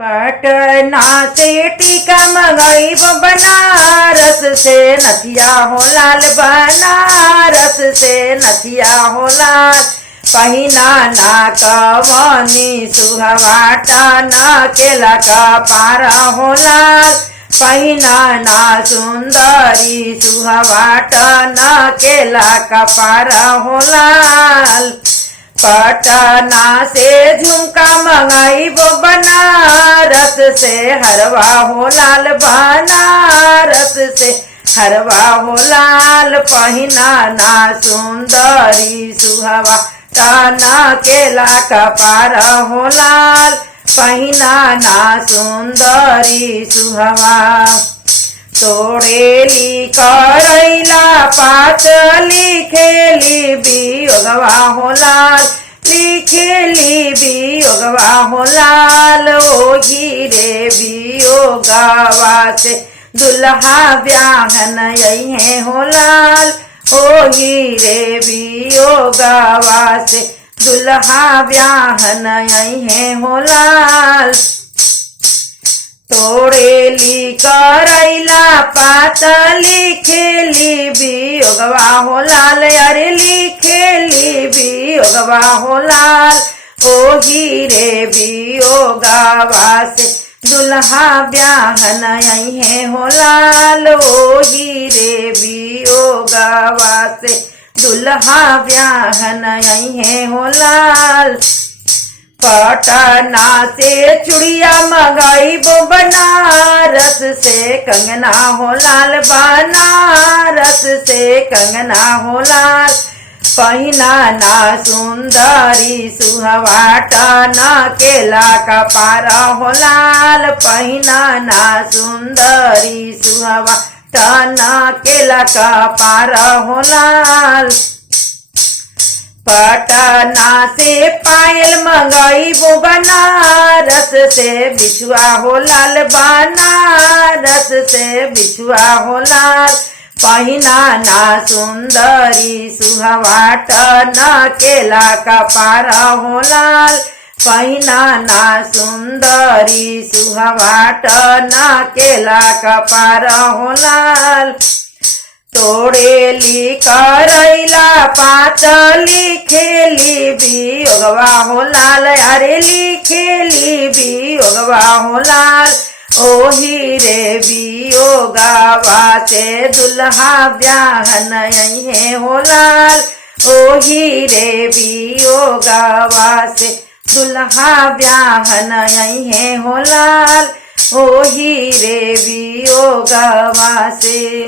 पटना से टीका मंगाई बनारस से नथिया हो लाल, बनारस से नथिया हो लाल। पहिना ना कवनी सुहवाटा ना केला का पारा हो लाल। पहिना ना सुंदरी सुहवाटा ना केला का पारा हो लाल। पटना से झुमका मंगाई बनारस से हरवा हो लाल, बनारस से हरवा हो लाल। पहिना ना सुंदरी सुहवा टाना केला का पारा हो लाल। पहिना ना सुंदरी सुहवा तोड़ेली करैला पात लिखेली बियोगवा हो लाल, लिखेली बियोगवा हो लाल। ओही रे बियोगवा से दुल्हा ब्याहन यही हो लाल। ओही रे बियोगवा से दुल्हा ब्याहन यही हो लाल। तोड़ेली करैला पात लिखेली बियोगवा हो लाल, अरे लिखेली बियोगवा हो लाल। ओही रे बियोगवा से दुल्हा ब्याहन यही हो लाल। ओही रे बियोगवा से दुल्हा ब्याहन यही हो लाल। पटना से चूड़िया मंगाई बनारस से कंगना हो लाल, बनारस से कंगना हो लाल। पहिना ना सुंदरी सुहवाटा ना केला का पारा हो लाल। पहिना ना सुंदरी सुहवाटा ना केला का पारा हो लाल। पटना से पायल मंगाई बनारस से बिछुआ हो लाल, बनारस से बिछुआ हो लाल। पहिना ना सुंदरी सुहवाटा ना केला का पारा हो लाल। पहिना ना सुंदरी सुहवाटा ना केला का पारा हो लाल। तोड़ेली करैला पात लिखेली बियोगवा हो लाल, अरे लिखेली बियोगवा हो लाल। ओही रे बियोगवा से दुल्हा ब्याहन यही हो लाल। ओही रे बियोगवा से दुल्हा ब्याहन यही हो लाल। ओही रे बियोगवा से।